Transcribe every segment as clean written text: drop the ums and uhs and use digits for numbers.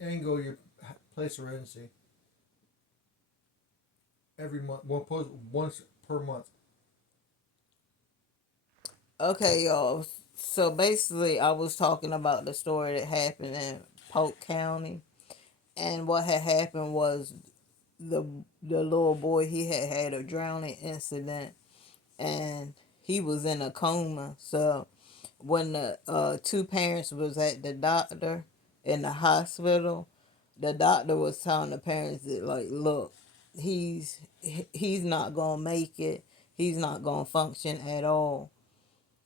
and go to your place of residency every month. Once per month. Okay, y'all. So basically, I was talking about the story that happened in Polk County, and what had happened was the the little boy, he had had a drowning incident, and he was in a coma. So when the two parents was at the doctor in the hospital, the doctor was telling the parents that, like, look, he's not gonna make it. He's not gonna function at all.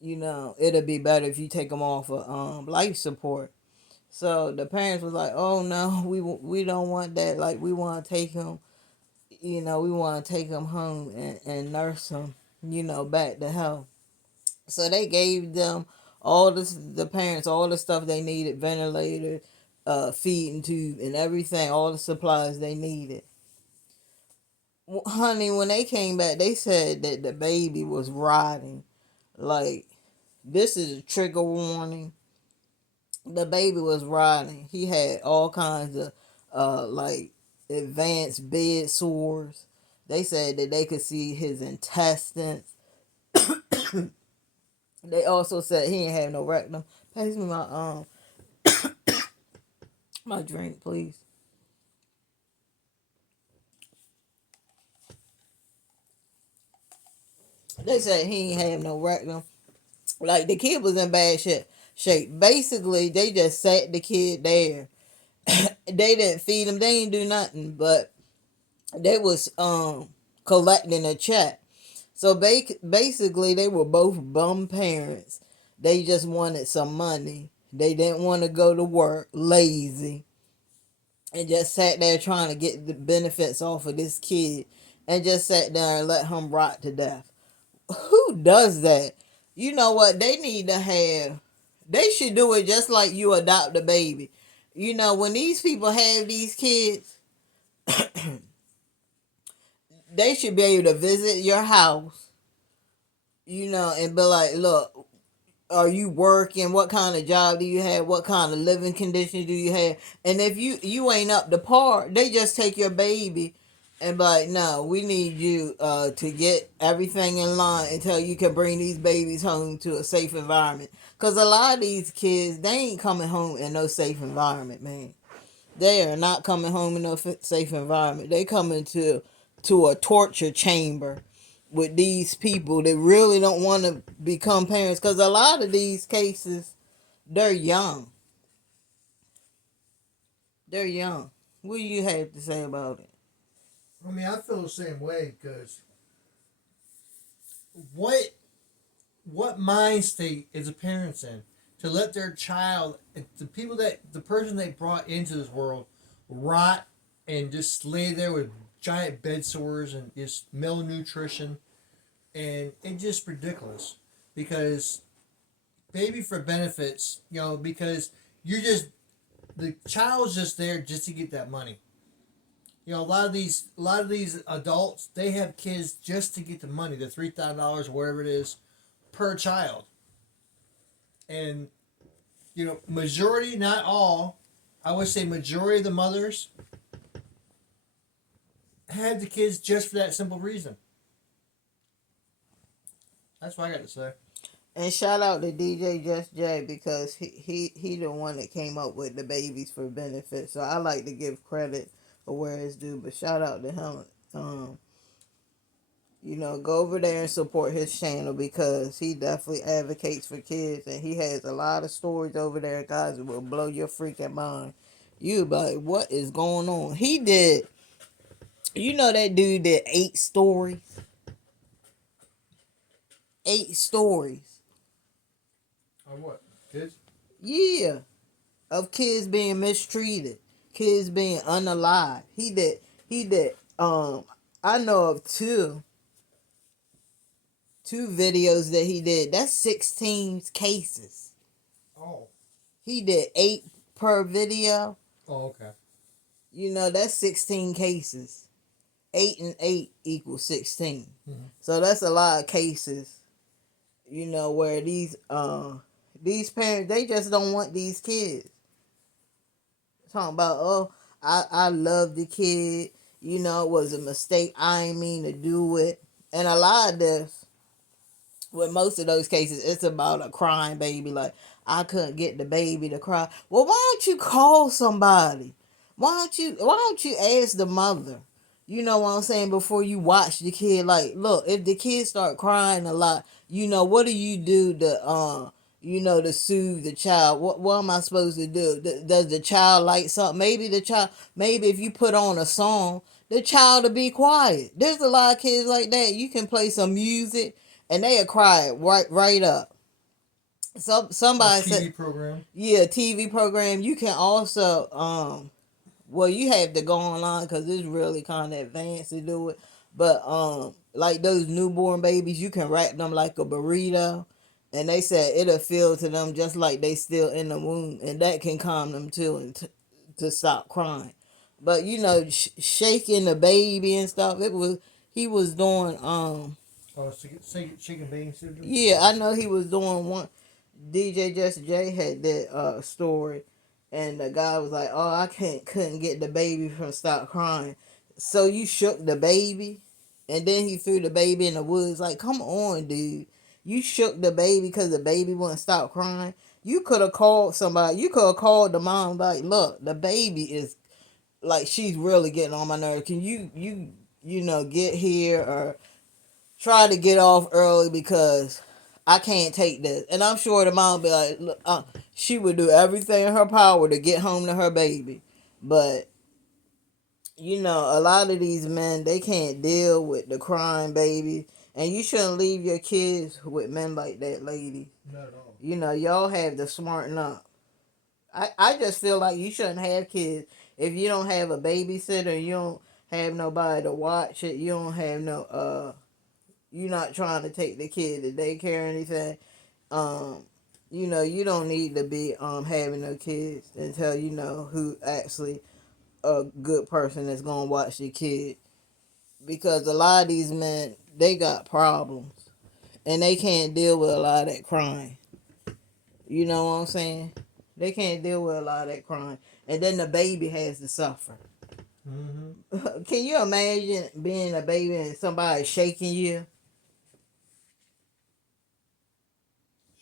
It'll be better if you take him off of life support. So the parents was like, oh no, we don't want that. Like, we want to take him. We want to take him home and nurse him. Back to health. So they gave them the parents all the stuff they needed: ventilator, feeding tube, and everything, all the supplies they needed. Honey, when they came back, they said that the baby was rotting. Like, this is a trigger warning. The baby was rotting. He had all kinds of like advanced bed sores. They said that they could see his intestines. They also said he didn't have no rectum. Pass me my drink, please. They said he ain't have no rectum. Like, the kid was in bad shape. Basically, they just sat the kid there. They didn't feed him. They didn't do nothing. But they was collecting a check. So basically, they were both bum parents. They just wanted some money. They didn't want to go to work, lazy, and just sat there trying to get the benefits off of this kid, and just sat there and let him rot to death. Who does that? You know what? They need to have. They should do it just like you adopt a baby. When these people have these kids, they should be able to visit your house, and be like, look, are you working? What kind of job do you have? What kind of living conditions do you have? And if you ain't up to par, they just take your baby and be like, no, we need you to get everything in line until you can bring these babies home to a safe environment. Because a lot of these kids, they ain't coming home in no safe environment, man. They are not coming home in no safe environment. They coming to a torture chamber with these people that really don't want to become parents, because a lot of these cases, they're young. They're young. What do you have to say about it? I mean, I feel the same way because what what mind state is a parents in to let their child, the person they brought into this world, rot and just lay there with giant bed sores and just malnutrition, and it's just ridiculous because baby for benefits, because you're just the child's just there just to get that money. A lot of these adults, they have kids just to get the money, the $3,000 or whatever it is per child, and majority, not all, I would say majority of the mothers have the kids just for that simple reason. That's what I got to say. And shout out to DJ Just J, because he the one that came up with the babies for benefits. So I like to give credit for where it's due. But shout out to him. Go over there and support his channel, because he definitely advocates for kids, and he has a lot of stories over there, guys, that will blow your freaking mind. You be like, what is going on? He did. That dude did 8 stories. 8 stories. On what? Kids? Yeah, of kids being mistreated, kids being unalive. He did. I know of two videos that he did. That's 16 cases. Oh. He did 8 per video. Oh, okay. That's 16 cases. 8 and 8 equals 16. Mm-hmm. So that's a lot of cases. Where these parents, they just don't want these kids. talking about, oh, I love the kid. You know, it was a mistake. I ain't mean to do it. And a lot of this, with most of those cases, it's about a crying baby. Like, I couldn't get the baby to cry. Well, why don't you call somebody? Why don't you ask the mother? You know what I'm saying? Before you watch the kid, like, look, if the kid start crying a lot, you know, what do you do to to soothe the child? What am I supposed to do? Does the child like something? Maybe if you put on a song, the child will be quiet. There's a lot of kids like that. You can play some music and they'll cry right up. So A somebody TV said, program. yeah, TV program. You can also well, you have to go online because it's really kind of advanced to do it. But like those newborn babies, you can wrap them like a burrito, and they said it'll feel to them just like they still in the womb, and that can calm them too and to stop crying. But you know, shaking the baby and stuff, it was he was doing Oh, chicken bang syndrome. yeah, I know he was doing one. DJ Just J had that story, and the guy was like, "Oh, I couldn't get the baby from stop crying." So you shook the baby, and then he threw the baby in the woods. Like, come on, dude! You shook the baby because the baby wouldn't stop crying. You could have called somebody. You could have called the mom. Like, look, the baby is like she's really getting on my nerves. Can you get here or try to get off early because I can't take this. And I'm sure the mom be like, look, she would do everything in her power to get home to her baby. But, a lot of these men, they can't deal with the crying baby. And you shouldn't leave your kids with men like that, lady. Not at all. Y'all have to smarten up. I just feel like you shouldn't have kids. If you don't have a babysitter, you don't have nobody to watch it, you don't have no you're not trying to take the kid to daycare or anything, you don't need to be having no kids until you know who actually a good person that's gonna watch the kid. Because a lot of these men, they got problems and they can't deal with a lot of that crying. You know what I'm saying? They can't deal with a lot of that crying, and then the baby has to suffer. Mm-hmm. Can you imagine being a baby and somebody shaking you?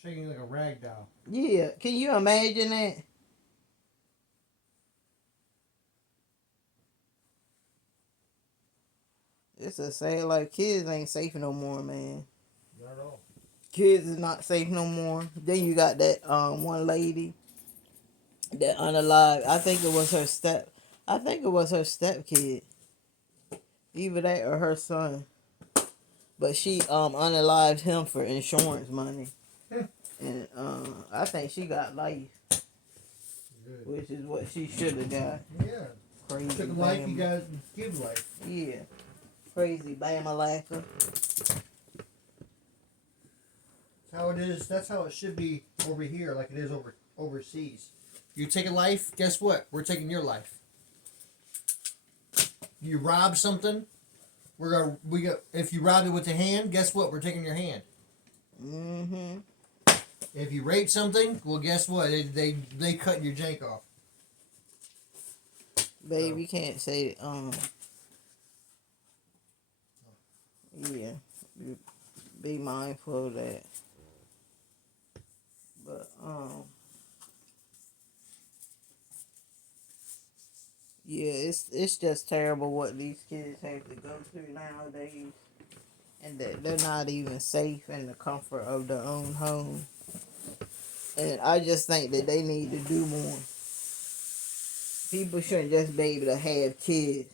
Shaking like a rag doll. Yeah, can you imagine that? It's a sad life. Kids ain't safe no more, man. Not at all. Kids is not safe no more. Then you got that one lady that unalived. I think it was her step kid. Either that or her son. But she unalived him for insurance money. And I think she got life. Good. Which is what she should have got. Yeah. Crazy. Took life, you gotta give life. Yeah. Crazy Bama-lacka. That's how it is. That's how it should be over here, like it is overseas. You take a life, guess what? We're taking your life. You rob something, if you rob it with the hand, guess what? We're taking your hand. Mm-hmm. If you rape something, well, guess what? They cut your jank off. Baby, you can't say yeah. Be mindful of that. But yeah, it's just terrible what these kids have to go through nowadays, and that they're not even safe in the comfort of their own home. And I just think that they need to do more. People shouldn't just be able to have kids.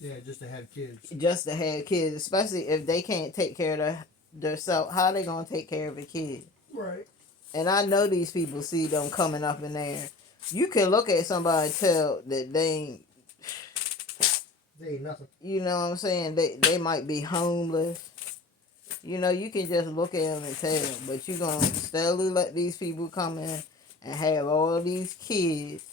Yeah, just to have kids. Just to have kids, especially if they can't take care of themselves. How they gonna take care of a kid? Right. And I know these people see them coming up in there. You can look at somebody and tell that they ain't nothing. You know what I'm saying? They might be homeless. You can just look at them and tell. But you're going to steadily let these people come in and have all these kids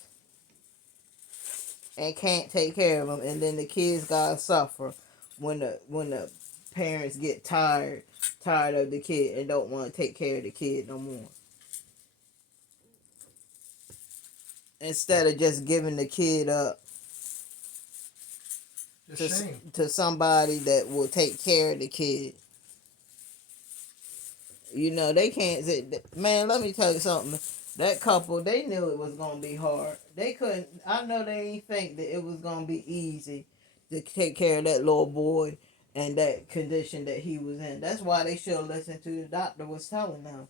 and can't take care of them. And then the kids got to suffer when the parents get tired of the kid and don't want to take care of the kid no more. instead of just giving the kid up It's a shame. to somebody that will take care of the kid. You know, they can't say, man, let me tell you something. That couple, they knew it was going to be hard. They couldn't, I know they ain't think that it was going to be easy to take care of that little boy and that condition that he was in. That's why they should have listened to the doctor was telling them.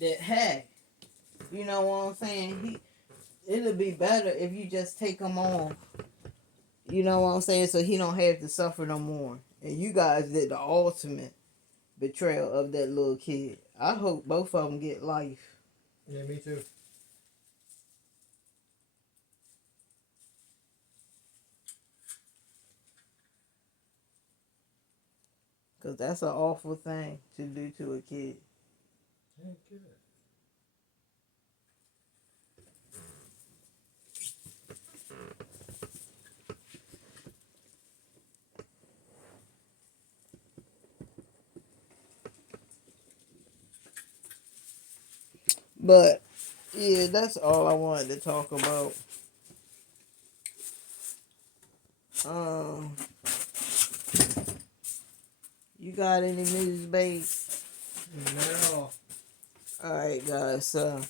That, hey, you know what I'm saying? It'll be better if you just take him on. You know what I'm saying? So he don't have to suffer no more. And you guys did the ultimate betrayal of that little kid. I hope both of them get life. Yeah, me too. Because that's an awful thing to do to a kid. Thank you. But, yeah, that's all I wanted to talk about. You got any news, babe? No. Alright, guys. So,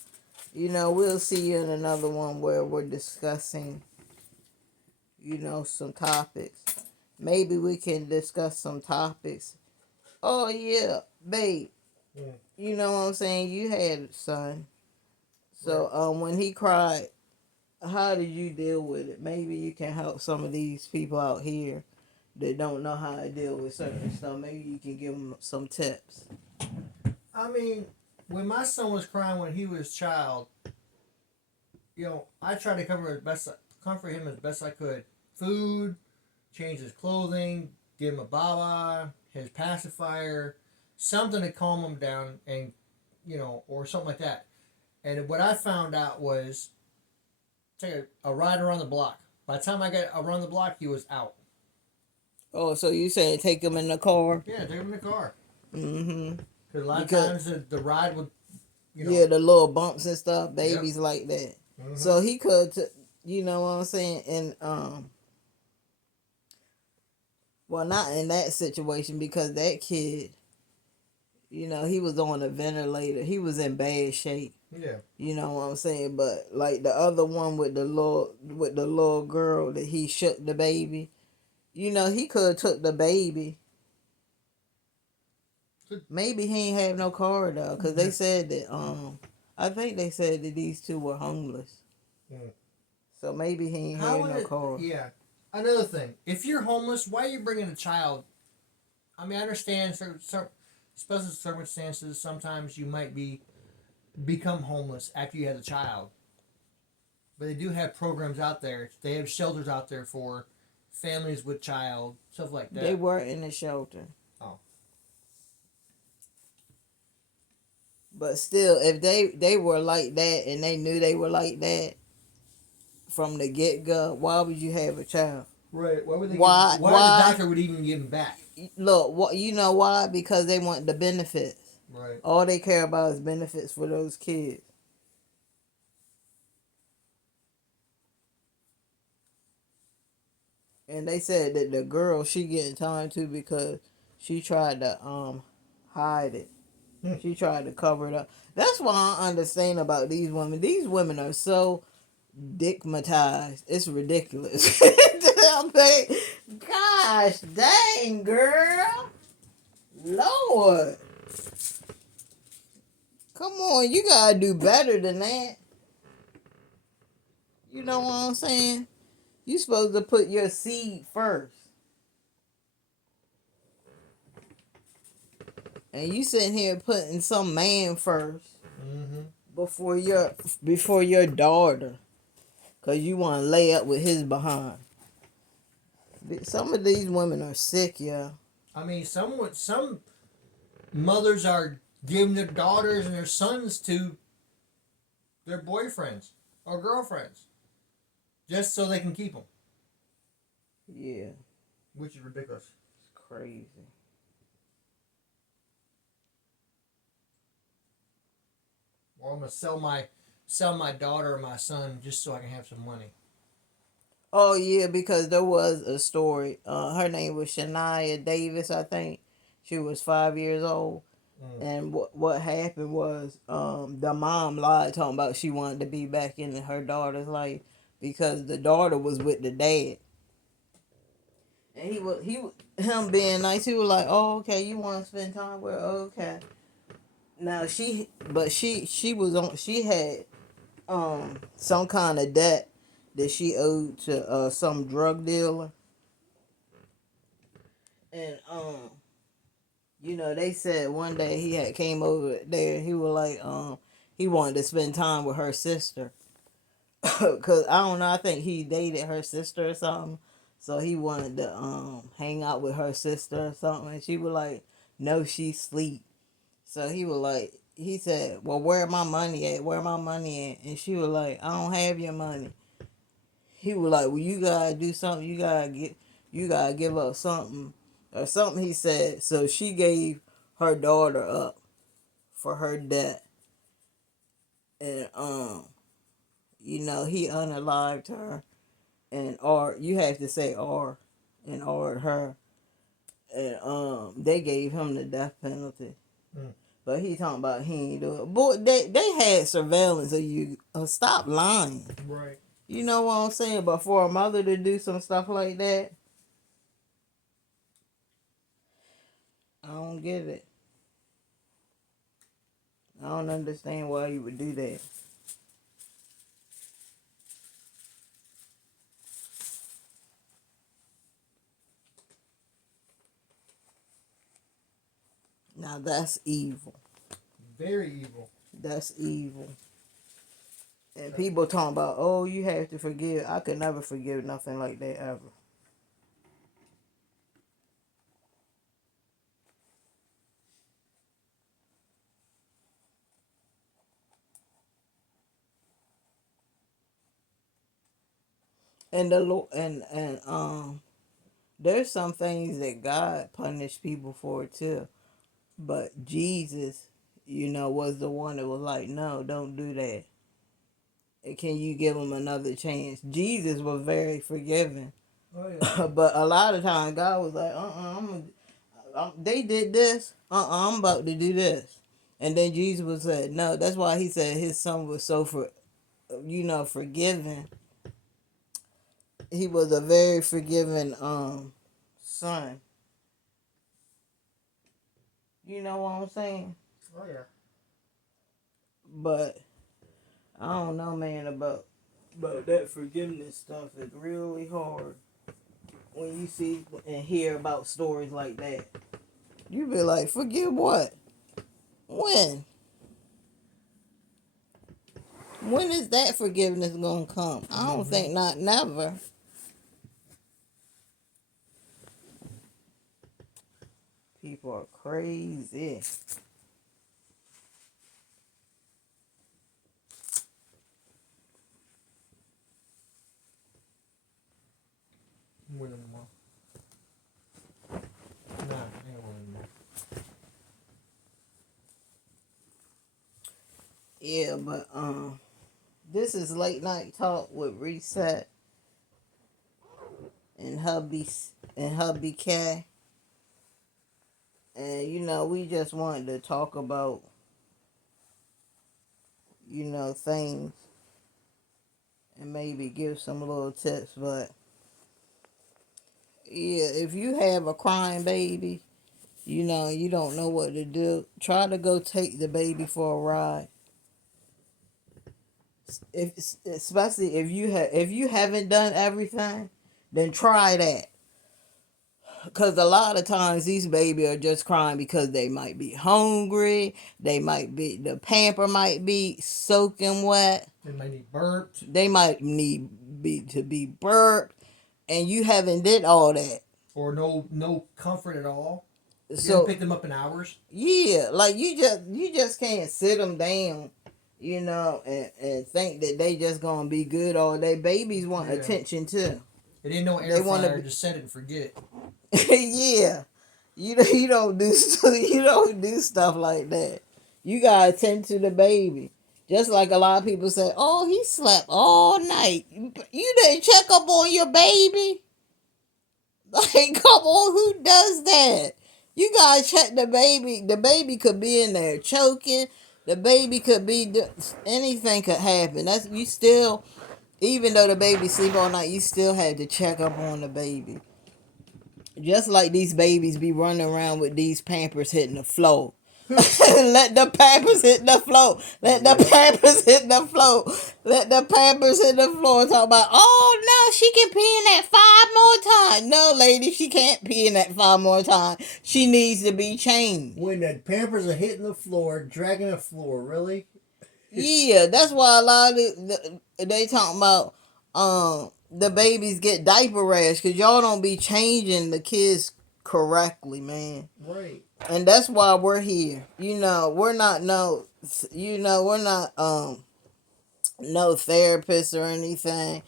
you know, we'll see you in another one where we're discussing, you know, some topics. Maybe we can discuss some topics. Oh, yeah, babe. Mm. You know what I'm saying? You had a son. So, Right. when he cried, how did you deal with it? Maybe you can help some of these people out here that don't know how to deal with certain stuff. Maybe you can give them some tips. I mean, when my son was crying when he was a child, you know, I tried to comfort him as best I could. Food, change his clothing, give him a baba, his pacifier, something to calm him down, and you know, or something like that. And what I found out was take a ride around the block. By the time I got around the block, he was out. Oh, so you saying take him in the car? Yeah, take him in the car. Mm-hmm. Because a lot of Because, times the ride would, you know. yeah, the little bumps and stuff, Yep. babies like that. Mm-hmm. So he could, you know what I'm saying? And, well, not in that situation because that kid, you know, he was on a ventilator. He was in bad shape. Yeah. You know what I'm saying? But like the other one with the little girl that he shook the baby, you know, he could have took the baby. Maybe he ain't have no car though, cause they said that I think they said that these two were homeless. Mm. So maybe he ain't How have would no it? car. Yeah. Another thing, if you're homeless, why are you bringing a child? I mean, I understand certain special circumstances. Sometimes you might become homeless after you had a child, but they do have programs out there. They have shelters out there for families with child, stuff like They that. were in the shelter. Oh, But still, if they were like that and they knew they were like that from the get go, why would you have a child? right. Why would they? Why? Why the Why? doctor would even give him back? Look, what you know why? Because they want the benefits. Right. All they care about is benefits for those kids. And they said that the girl she getting time to because she tried to hide it. She tried to cover it up. That's what I understand about these women. These women are so dickmatized. It's ridiculous. I'm like, gosh dang girl. Lord. Come on, you gotta do better than that. You know what I'm saying? You supposed to put your seed first. And you sitting here putting some man first Mm-hmm. before your daughter. Cause you wanna lay up with his behind. Some of these women are sick, yeah. I mean, some mothers are giving their daughters and their sons to their boyfriends or girlfriends just so they can keep them, Yeah. which is ridiculous. It's crazy. Or I'm gonna sell my daughter or my son just so I can have some money. Oh yeah, because there was a story. Her name was Shania Davis, I think. She was 5 years old, and what happened was the mom lied, talking about she wanted to be back in her daughter's life because the daughter was with the dad, and him being nice. He was like, "Oh, okay, you want to spend time with her? Okay." Now she was on. She had some kind of debt that she owed to some drug dealer, and they said one day he had came over there. He was like he wanted to spend time with her sister, cause I don't know. I think he dated her sister or something, so he wanted to hang out with her sister or something. And she was like, "No, she sleep." So he said, "Well, where my money at? Where my money at?" And she was like, "I don't have your money." He was like, "Well, you gotta do something. You gotta give up something or something." He said. So she gave her daughter up for her debt, and he unalived her, and or you have to say and her, and they gave him the death penalty. But he talking about he ain't do it. Boy, they had surveillance of you. Stop lying. Right. You know what I'm saying? But for a mother to do some stuff like that, I don't get it. I don't understand why you would do that. Now that's evil. Very evil. That's evil. And people talking about, oh, you have to forgive. I could never forgive nothing like that ever. And the Lord and there's some things that God punished people for too. But Jesus, was the one that was like, no, don't do that. And can you give them another chance? Jesus was very forgiving. Oh yeah. But a lot of times God was like, they did this. I'm about to do this. And then Jesus was said, no, that's why he said his son was so forgiving. He was a very forgiving son. You know what I'm saying? Oh yeah. But I don't know, man, about that forgiveness stuff. It's really hard when you see and hear about stories like that. You be like, forgive what? When? When is that forgiveness gonna come? I don't think not never. People are crazy. More than one. Nah, ain't more than one. Yeah, but this is late night talk with Reset and hubby K. And we just wanted to talk about things and maybe give some little tips. But yeah, if you have a crying baby, you don't know what to do, try to go take the baby for a ride. Especially if you haven't done everything, then try that. Because a lot of times these babies are just crying because they might be hungry. The pamper might be soaking wet. They might need burped. They might need to be burped, and you haven't did all that. Or no comfort at all. You So haven't picked them up in hours. yeah, like you just can't sit them down, and think that they just gonna be good all day. Babies want attention too. It ain't no air fryer. Just set it and forget it. Yeah, you don't do you don't do stuff like that. You gotta attend to the baby. Just like a lot of people say, oh, he slept all night. You didn't check up on your baby? Like, come on, who does that? You gotta check the baby. The baby could be in there choking. The baby could be, anything could happen. That's, you still, even though the baby sleep all night, you still had to check up on the baby. Just like these babies be running around with these Pampers hitting the floor. Let the Pampers hit the floor. Let the Pampers hit the floor. Let the Pampers hit the floor. Talk about, oh no, she can pee in that 5 more times. No, lady, she can't pee in that 5 more times. She needs to be changed. When the Pampers are hitting the floor, dragging the floor, really? Yeah, that's why a lot of they talking about the babies get diaper rash because y'all don't be changing the kids correctly, man. Right. And that's why we're here. We're not no no therapists or anything.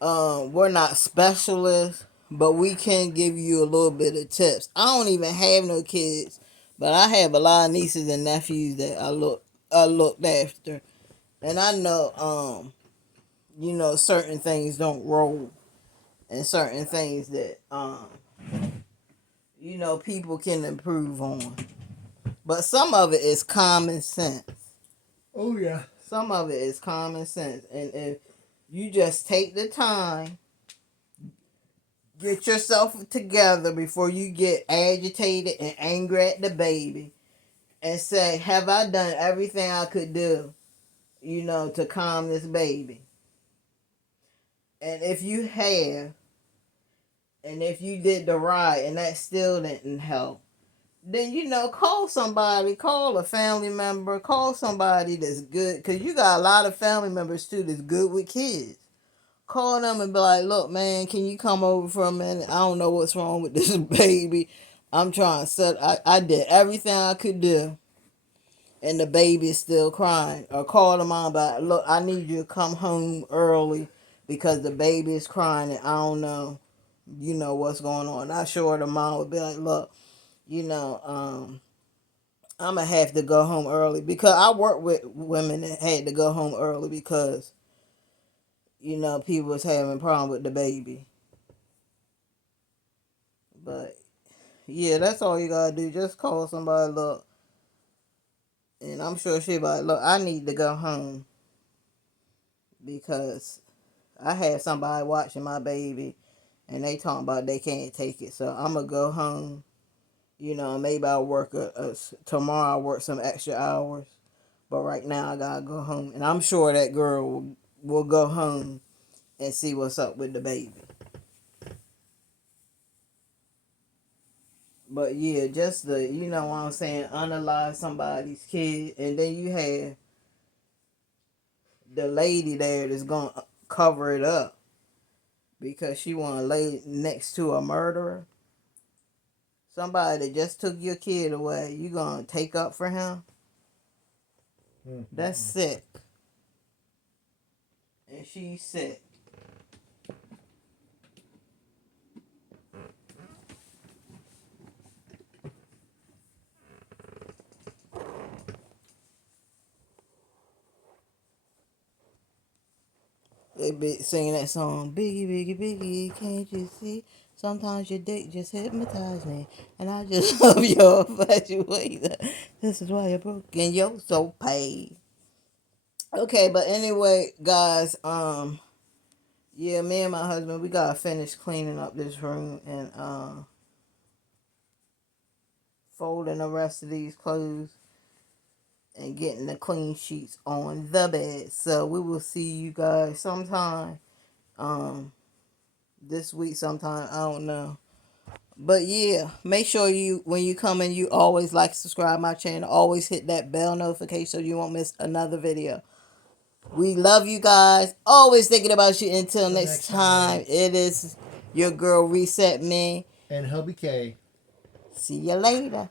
We're not specialists, but we can give you a little bit of tips. I don't even have no kids, but I have a lot of nieces and nephews that I looked after. And I know certain things don't roll, and certain things that people can improve on. But some of it is common sense. Oh, yeah. Some of it is common sense. And if you just take the time, get yourself together before you get agitated and angry at the baby, and say, have I done everything I could do, to calm this baby? And if you have, and if you did the right and that still didn't help, then call somebody, call a family member, call somebody that's good, because you got a lot of family members too that's good with kids. Call them and be like, look, man, can you come over for a minute? I don't know what's wrong with this baby. I'm trying to I did everything I could do, and the baby is still crying. Or call the mom back, look, I need you to come home early because the baby is crying and I don't know what's going on. I'm sure the mom would be like, look, I'm gonna have to go home early, because I work with women that had to go home early because people was having a problem with the baby. But yeah, that's all you gotta do. Just call somebody, look, and I'm sure she'll be like, look, I need to go home because I have somebody watching my baby and they talking about they can't take it. So I'm gonna go home. Maybe I'll work tomorrow. I'll work some extra hours, but right now I gotta go home. And I'm sure that girl will go home and see what's up with the baby. But yeah, just what I'm saying, unalive somebody's kid, and then you have the lady there that's gonna cover it up because she wanna lay next to a murderer. Somebody that just took your kid away, you gonna take up for him? Mm-hmm. That's sick. And she's sick. They be singing that song, Biggie, Biggie, Biggie, can't you see? Sometimes your dick just hypnotized me, and I just love your infatuation. This is why you're broken. You're so paid. Okay, but anyway, guys, yeah, me and my husband, we gotta finish cleaning up this room and folding the rest of these clothes and getting the clean sheets on the bed. So we will see you guys sometime. This week sometime, I don't know. But yeah, make sure when you come in, you always like, subscribe my channel. Always hit that bell notification so you won't miss another video. We love you guys. Always thinking about you. Until next time, it is your girl Reset Me. And Hubby K. See you later.